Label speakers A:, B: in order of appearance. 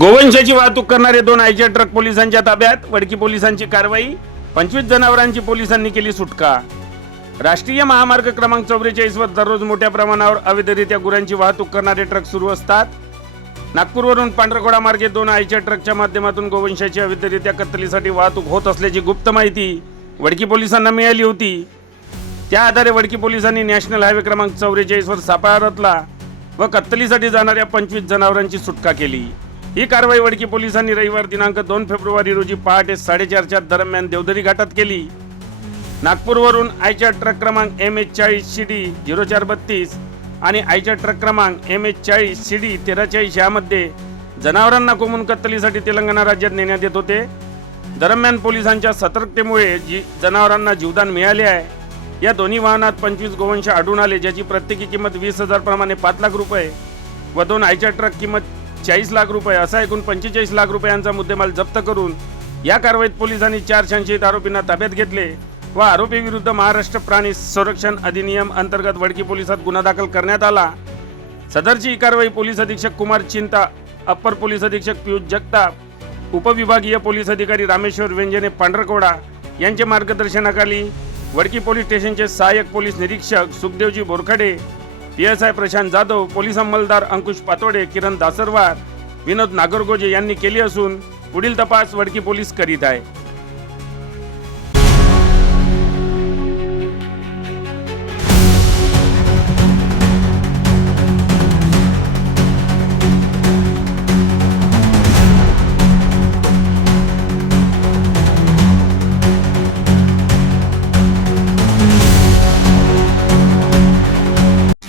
A: गोवंशाची वाहतूक करणारे दोन आयच्या ट्रक पोलिसांच्या ताब्यात. वडकी पोलिसांची कारवाई. पंचवीस जनावरांची पोलिसांनी केली सुटका. राष्ट्रीय महामार्ग क्रमांक चौवेचाळीसवर दररोज मोठ्या प्रमाणावर अवैधरित्या गुरांची वाहतूक करणारे ट्रक सुरू असतात. नागपूरवरून पांढरकोडा मार्गे दोन आयच्या ट्रकच्या माध्यमातून गोवंशाची अवैधरित्या कत्तलीसाठी वाहतूक होत असल्याची गुप्त माहिती वडकी पोलिसांना मिळाली होती. त्या आधारे वडकी पोलिसांनी नॅशनल हायवे क्रमांक चौवेचाळीसवर सापळा रचला व कत्तलीसाठी जाणाऱ्या पंचवीस जनावरांची सुटका केली. ही कारवाई वडकी पोलिसांनी रविवार दिनांक दोन फेब्रुवारी रोजी पहाटे साडेचारच्या दरम्यान देवदरी घाटात केली. नागपूरवरून आयच्या ट्रक क्रमांक एम एच चाळीस सी डी झिरो चार बत्तीस आणि आयच्या ट्रक क्रमांक एम एच चाळीस सी डी तेराचाळीस यामध्ये जनावरांना कोमून कत्तलीसाठी तेलंगणा राज्यात नेण्यात येत होते. दरम्यान पोलिसांच्या सतर्कतेमुळे जी जनावरांना जीवदान मिळाले आहे या दोन्ही वाहनात पंचवीस गोवंश आढळून आले ज्याची प्रत्येकी किंमत वीस हजार प्रमाणे पाच लाख रुपये व दोन आयच्या ट्रक किंमत चाळीस लाख रुपये असा एकूण पंचेचाळीस लाख रुपयांचा मुद्देमाल जप्त करून या कारवाईत पोलिसांनी चार संशयित आरोपींना ताब्यात घेतले व आरोपीविरुद्ध महाराष्ट्र प्राणी संरक्षण अधिनियम अंतर्गत वडकी पोलिसात गुन्हा दाखल करण्यात आला. सदरची ही कारवाई पोलीस अधीक्षक कुमार चिंता अप्पर पोलीस अधीक्षक पियुष जगताप उपविभागीय पोलीस अधिकारी रामेश्वर व्यंजने पांढरकोडा यांच्या मार्गदर्शनाखाली वडकी पोलीस स्टेशनचे सहाय्यक पोलीस निरीक्षक सुखदेवजी Borkhade P S I Prashant Jadhav police अंमलदार Ankush Patode Kiran Dasarwar Vinod Nagargoje यांनी केली असून पुढील तपास वडकी पोलीस करीत आहे.